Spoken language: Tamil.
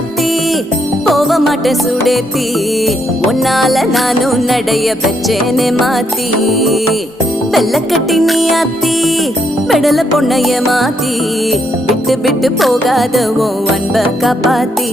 ஆத்தி போக மாட்டேன் சுடேத்தி உன்னால நானும் நடைய பெச்சேனே மாத்தி வெள்ளக்கட்டி நீ ஆத்தி பெடல பொண்ணைய மாத்தி விட்டு விட்டு போகாத உன் அன்ப காப்பாத்தி